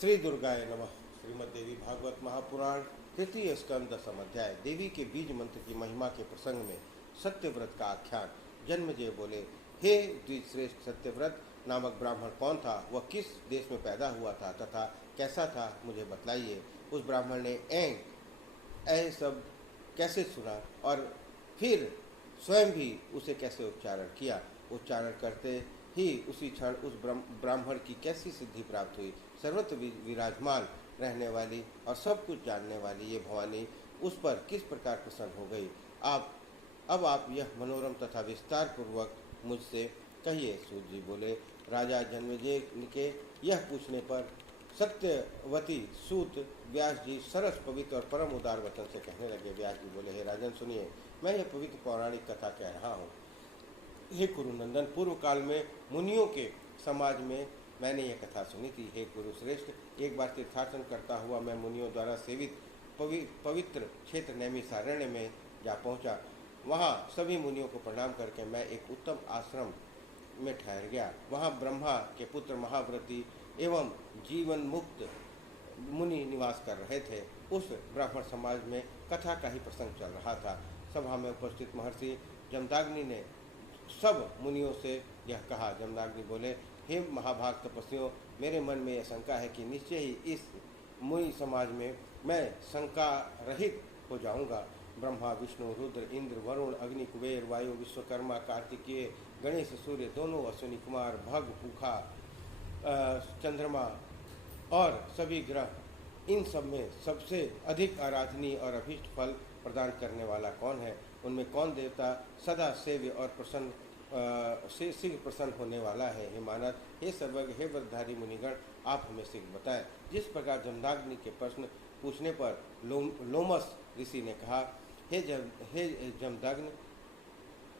श्री दुर्गाय नमः। श्रीमद्देवी भागवत महापुराण तृतीय स्कंद दसम अध्याय। देवी के बीज मंत्र की महिमा के प्रसंग में सत्यव्रत का आख्यान। जन्मेजय बोले, हे द्विश्रेष्ठ, सत्यव्रत नामक ब्राह्मण कौन था? वह किस देश में पैदा हुआ था तथा कैसा था, मुझे बतलाइए। उस ब्राह्मण ने ऐ सब कैसे सुना और फिर स्वयं भी उसे कैसे उच्चारण किया? उच्चारण करते ही उसी क्षण उस ब्राह्मण की कैसी सिद्धि प्राप्त हुई? सर्वत्र विराजमान रहने वाली और सब कुछ जानने वाली ये भवानी उस पर किस प्रकार प्रसन्न हो गई? अब आप यह मनोरम तथा विस्तार पूर्वक मुझसे कहिए। सूत जी बोले, राजा जन्मेजय के यह पूछने पर सत्यवती सूत व्यास जी सरस, पवित्र और परम उदार वचन से कहने लगे। व्यास जी बोले, हे राजन सुनिए, मैं यह पवित्र पौराणिक कथा कह रहा हूँ। हे कुरुनंदन, पूर्व काल में मुनियों के समाज में मैंने यह कथा सुनी थी। हे कुरुश्रेष्ठ, एक बार तीर्थाटन करता हुआ मैं मुनियों द्वारा सेवित पवित्र क्षेत्र नैमिषारण्य में जा पहुँचा। वहाँ सभी मुनियों को प्रणाम करके मैं एक उत्तम आश्रम में ठहर गया। वहाँ ब्रह्मा के पुत्र महाव्रती एवं जीवन मुक्त मुनि निवास कर रहे थे। उस ब्राह्मण समाज में कथा का ही प्रसंग चल रहा था। सभा में उपस्थित महर्षि जमदाग्नि ने सब मुनियों से यह कहा। जमदाग्नि बोले, हे महाभाग तपस्वियों, मेरे मन में यह शंका है कि निश्चय ही इस मुनि समाज में मैं शंका रहित हो जाऊंगा। ब्रह्मा, विष्णु, रुद्र, इंद्र, वरुण, अग्नि, कुबेर, वायु, विश्वकर्मा, कार्तिकेय, गणेश, सूर्य, दोनों अश्विनी कुमार, भग, पुखा, चंद्रमा और सभी ग्रह, इन सब में सबसे अधिक आराधनीय और अभीष्ट फल प्रदान करने वाला कौन है? उनमें कौन देवता सदा सेव्य और प्रसन्न से शीघ्र प्रसन्न होने वाला है? हे मानद, हे सर्वज्ञ, हे व्रतधारी मुनिगण, आप हमें शीघ्र बताएं। जिस प्रकार जमदाग्नि के प्रश्न पूछने पर लोमस ऋषि ने कहा, हे जमदग्नि,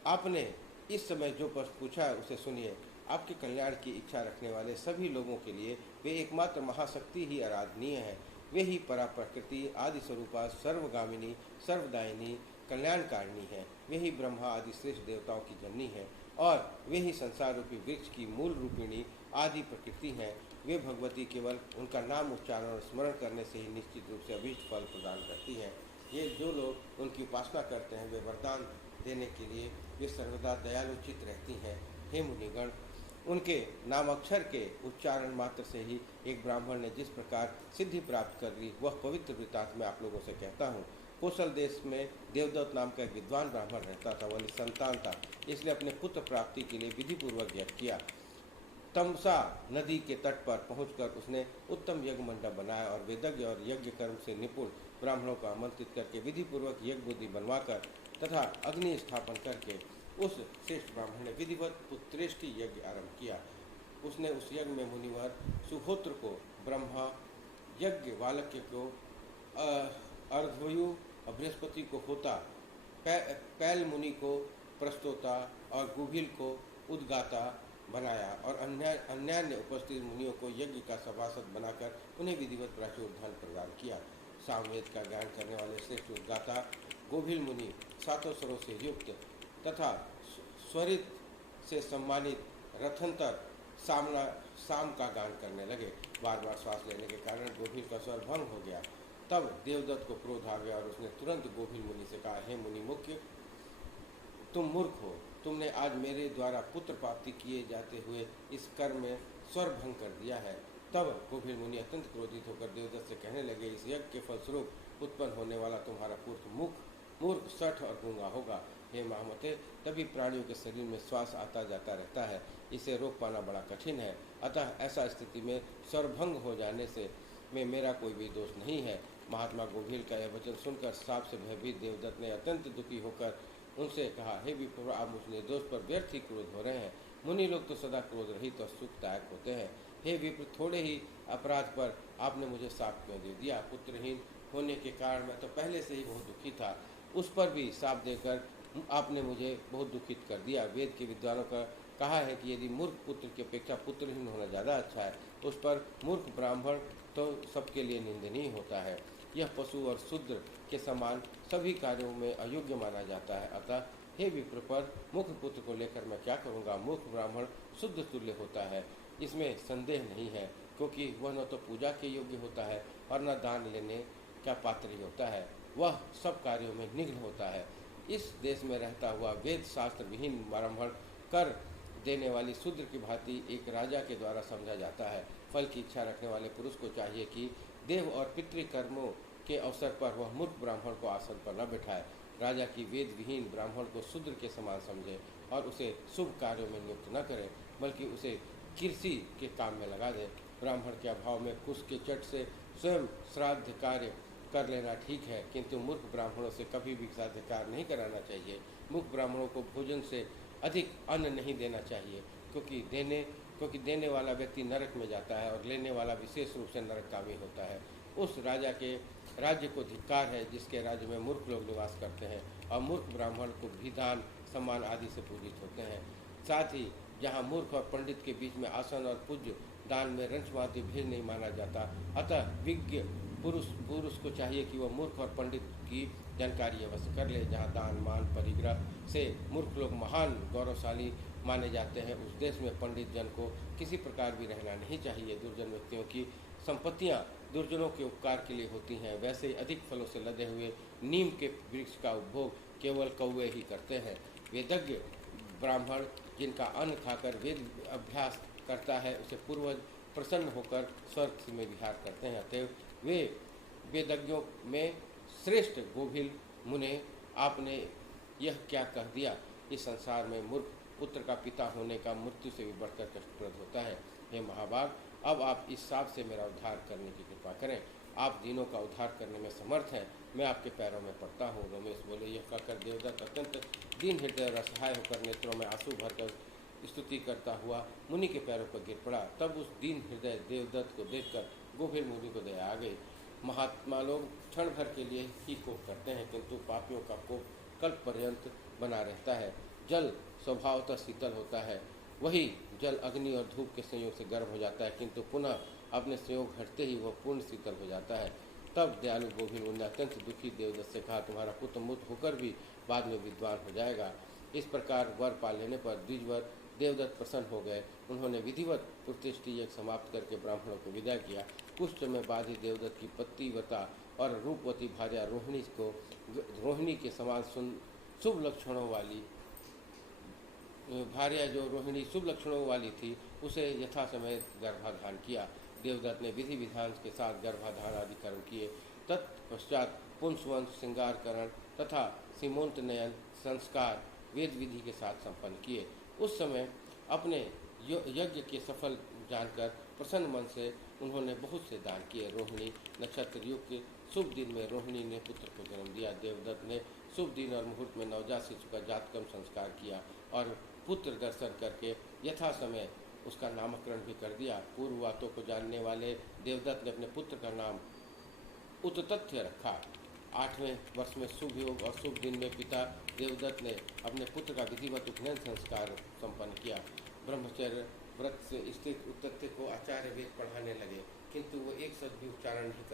आपने इस समय जो प्रश्न पूछा है उसे सुनिए। आपके कल्याण की इच्छा रखने वाले सभी लोगों के लिए वे एकमात्र महाशक्ति ही आराधनीय है। वे ही परा प्रकृति, आदि स्वरूपा, सर्वगामिनी, सर्वदायिनी, कल्याणकारिणी है। वे ही ब्रह्मा आदि श्रेष्ठ देवताओं की जननी है और वे ही संसार रूपी वृक्ष की मूल रूपिणी आदि प्रकृति हैं। वे भगवती केवल उनका नाम उच्चारण और स्मरण करने से ही निश्चित रूप से अभीष्ट फल प्रदान करती हैं। ये जो लोग उनकी उपासना करते हैं, वे वरदान देने के लिए वे सर्वदा दयालुचित रहती हैं। हे मुनिगण, उनके नामाक्षर के उच्चारण मात्र से ही एक ब्राह्मण ने जिस प्रकार सिद्धि प्राप्त कर ली, वह पवित्र वृत्तांत मैं आप लोगों से कहता हूँ। कौशल देश में देवदत्त नाम का एक विद्वान ब्राह्मण रहता था। वह निसंतान था, इसलिए अपने पुत्र प्राप्ति के लिए विधिपूर्वक यज्ञ किया। तमसा नदी के तट पर पहुंचकर उसने उत्तम यज्ञ मंडप बनाया और वेदज्ञ और यज्ञ कर्म से निपुण ब्राह्मणों को आमंत्रित करके विधिपूर्वक यज्ञ बुद्धि बनवाकर तथा अग्नि स्थापन करके उस श्रेष्ठ ब्राह्मण ने विधिवत पुत्रेष्टि यज्ञ आरंभ किया। उसने उस यज्ञ में मुनिवर सुहोत्र को ब्रह्मा, यज्ञ वालक्य को अर्धवयु और बृहस्पति को होता, पैल मुनि को प्रस्तोता और गुभिल को उद्गाता बनाया और अन्यान्य उपस्थित मुनियों को यज्ञ का सभासद बनाकर उन्हें विधिवत प्राचुर धन प्रदान किया। सामवेद का ज्ञान करने वाले श्रेष्ठ उद्गाता गोभिल मुनि सातों स्वरों से युक्त तथा स्वरित से सम्मानित रथंतर साम का गान करने लगे। बार बार श्वास लेने के कारण गोभिल का स्वर भंग हो गया। तब देवदत्त को क्रोध आ गया और उसने तुरंत गोभिल मुनि से कहा, हे मुनि मुख्य, तुम मूर्ख हो। तुमने आज मेरे द्वारा पुत्र प्राप्ति किए जाते हुए इस कर्म में स्वर भंग कर दिया है। तब गोभिल मुनि अत्यंत क्रोधित होकर देवदत्त से कहने लगे, इस यज्ञ के फलस्वरूप उत्पन्न होने वाला तुम्हारा पुत्र मूर्ख, सठ और गूंगा होगा। हे महामते, तभी प्राणियों के शरीर में श्वास आता जाता रहता है, इसे रोक पाना बड़ा कठिन है। अतः ऐसा स्थिति में स्वरभंग हो जाने से में मेरा कोई भी दोष नहीं है। महात्मा गोभिल का यह वचन सुनकर साप से भयभीत देवदत्त ने अत्यंत दुखी होकर उनसे कहा, हे विप्र, आप मुझ निर्दोष पर व्यर्थ ही क्रोध हो रहे हैं। मुनि लोग तो सदा क्रोध रहित और सुखदायक होते हैं। हे विप्र, थोड़े ही अपराध पर आपने मुझे शाप क्यों दे दिया? पुत्रहीन होने के कारण मैं तो पहले से ही बहुत दुखी था, उस पर भी शाप देकर आपने मुझे बहुत दुखित कर दिया। वेद के विद्वानों का कहा है कि यदि मूर्ख पुत्र की अपेक्षा पुत्रहीन होना ज़्यादा अच्छा है, उस पर मूर्ख ब्राह्मण तो सबके लिए निंदनीय होता है। यह पशु और शूद्र के समान सभी कार्यों में अयोग्य माना जाता है। अतः हे विप्र, पर मुख्य पुत्र को लेकर मैं क्या करूँगा? मूर्ख ब्राह्मण शुद्ध तुल्य होता है, इसमें संदेह नहीं है। क्योंकि वह न तो पूजा के योग्य होता है और न दान लेने का पात्र ही होता है। वह सब कार्यों में निग्न होता है। इस देश में रहता हुआ वेद शास्त्र विहीन ब्राह्मण कर देने वाली शूद्र की भांति एक राजा के द्वारा समझा जाता है। फल की इच्छा रखने वाले पुरुष को चाहिए कि देव और पितृकर्मों के अवसर पर वह मूर्ख ब्राह्मण को आसन पर न बैठाए। राजा की वेद विहीन ब्राह्मण को शूद्र के समान समझे और उसे शुभ कार्यों में नियुक्त न करे, बल्कि उसे कृषि के काम में लगा दे। ब्राह्मण के अभाव में कुश के चट से स्वयं श्राद्ध कार्य कर लेना ठीक है, किंतु मूर्ख ब्राह्मणों से कभी भी श्राद्ध कार्य नहीं कराना चाहिए। मूर्ख ब्राह्मणों को भोजन से अधिक अन्न नहीं देना चाहिए, क्योंकि देने वाला व्यक्ति नरक में जाता है और लेने वाला विशेष रूप से नरकगामी होता है। उस राजा के राज्य को धिक्कार है जिसके राज्य में मूर्ख लोग निवास करते हैं और मूर्ख ब्राह्मण को भी दान सम्मान आदि से पूजित होते हैं। साथ ही जहाँ मूर्ख और पंडित के बीच में आसन और पूज्य दान में रंच मात्र भेद नहीं माना जाता, अतः विज्ञ पुरुष को चाहिए कि वह मूर्ख और पंडित की जानकारी अवश्य कर ले। जहाँ दान मान परिग्रह से मूर्ख लोग महान गौरवशाली माने जाते हैं, उस देश में पंडित जन को किसी प्रकार भी रहना नहीं चाहिए। दुर्जन व्यक्तियों की संपत्तियां दुर्जनों के उपकार के लिए होती हैं, वैसे ही अधिक फलों से लदे हुए नीम के वृक्ष का उपभोग केवल कौवे ही करते हैं। वेदज्ञ ब्राह्मण जिनका अन्न खाकर वेद अभ्यास करता है, उसे पूर्वज प्रसन्न होकर स्वर्ग में विहार करते हैं। अतएव वे वेदज्ञों में श्रेष्ठ गोभिल मुने, आपने यह क्या कह दिया? इस संसार में मूर्ख पुत्र का पिता होने का मृत्यु से भी बढ़कर कष्टप्रद होता है। हे महाभाग, अब आप इस शाप से मेरा उद्धार करने की कृपा करें। आप दिनों का उद्धार करने में समर्थ हैं, मैं आपके पैरों में पड़ता हूँ। रमेश बोले। यह कहकर देवदत्त अत्यंत दीन हृदय और असहाय होकर नेत्रों में आंसू भरकर स्तुति करता हुआ मुनि के पैरों पर गिर पड़ा। तब उस दीन हृदय देवदत्त को देखकर गोभिल मुनि को दया आ गई। महात्मा लोग क्षण भर के लिए ही कोप करते हैं, किंतु पापियों का कोप कल्प पर्यंत बना रहता है। जल स्वभावतः शीतल होता है, वही जल अग्नि और धूप के संयोग से गर्म हो जाता है, किंतु पुनः अपने संयोग हटते ही वह पूर्ण शीतल हो जाता है। तब दयालु गोभिल मुनि अत्यंत दुखी देवदत्त से कहा, तुम्हारा पुत्र मूर्ख होकर भी बाद में विद्वान हो जाएगा। इस प्रकार वर पा लेने पर द्विजवर देवदत्त प्रसन्न हो गए। उन्होंने विधिवत पुत्रष्टि यज्ञ समाप्त करके ब्राह्मणों को विदा किया। कुछ समय बाद ही देवदत्त की पतिव्रता और रूपवती भार्या रोहिणी के समान शुभ लक्षणों वाली भार्या जो रोहिणी शुभ लक्षणों वाली थी, उसे यथा समय गर्भाधान किया। देवदत्त ने विधि विधान के साथ गर्भाधान आदि कर्म किए। तत्पश्चात पुंसवंश श्रृंगारकरण तथा सीमोन्नयन संस्कार वेद विधि के साथ संपन्न किए। उस समय अपने यज्ञ के सफल जानकर प्रसन्न मन से उन्होंने बहुत से दान किए। रोहिणी नक्षत्र युग के शुभ दिन में रोहिणी ने पुत्र को जन्म दिया। देवदत्त ने शुभ दिन और मुहूर्त में नवजात शिशु का जातकर्म संस्कार किया और पुत्र दर्शन करके यथा समय उसका नामकरण भी कर दिया। पूर्व बातों को जानने वाले देवदत्त ने अपने पुत्र का नाम उत्तथ्य रखा। 8वें वर्ष में शुभ योग और शुभ दिन में पिता देवदत्त ने अपने पुत्र का विधिवत उपनयन संस्कार संपन्न किया। ब्रह्मचर्य व्रत से स्थित उत्तथ्य को आचार्य वेद पढ़ाने लगे, किंतु वो एक शब्द भी उच्चारण नहीं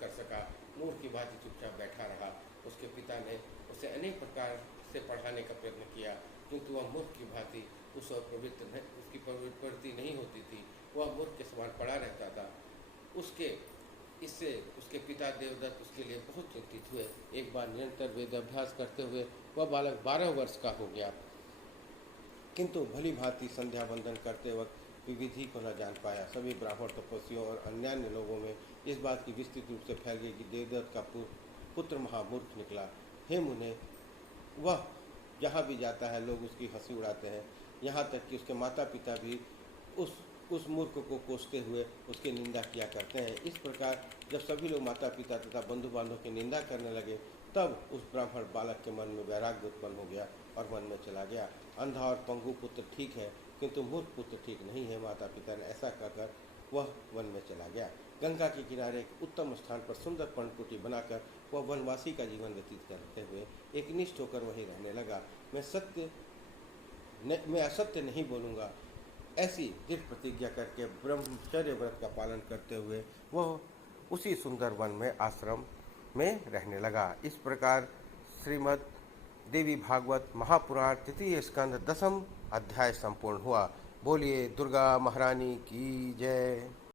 कर सका। मूर्ख की भांति चुपचाप बैठा रहा। उसके पिता ने उसे अनेक प्रकार से पढ़ाने का प्रयत्न किया, किंतु वह मूर्ख की भांति उसकी प्रवृत्ति नहीं होती थी। वह मूर्ख के समान पड़ा रहता था। इससे उसके पिता देवदत्त उसके लिए बहुत चिंतित हुए। एक बार निरंतर वेद अभ्यास करते हुए वह बालक 12 वर्ष का हो गया, किंतु भली भांति संध्या वंदन करते वक्त विधि को न जान पाया। सभी ब्राह्मण तपस्वियों और अन्य लोगों में इस बात की विस्तृत रूप से फैल गई कि देवदत्त का पुत्र महामूर्ख निकला। हे मुने, वह जहाँ भी जाता है लोग उसकी हंसी उड़ाते हैं, यहाँ तक कि उसके माता पिता भी उस मूर्ख को कोसते हुए उसकी निंदा किया करते हैं। इस प्रकार जब सभी लोग माता पिता तथा बंधु बांधव की निंदा करने लगे, तब उस ब्राह्मण बालक के मन में वैराग्य उत्पन्न हो गया और वन में चला गया। अंधा और पंगु पुत्र ठीक है, किंतु मूर्ख पुत्र ठीक नहीं है। माता पिता ने ऐसा कहकर वह वन में चला गया। गंगा के किनारे एक उत्तम स्थान पर सुंदर पर्णकुटी बनाकर वह वनवासी का जीवन व्यतीत करते हुए एक निष्ठ होकर वहीं रहने लगा। मैं असत्य नहीं बोलूँगा, ऐसी दृढ़ प्रतिज्ञा करके ब्रह्मचर्य व्रत का पालन करते हुए वह उसी सुंदर वन में आश्रम में रहने लगा। इस प्रकार श्रीमद् देवी भागवत महापुराण तृतीय स्कंद 10वां अध्याय संपूर्ण हुआ। बोलिए दुर्गा महारानी की जय।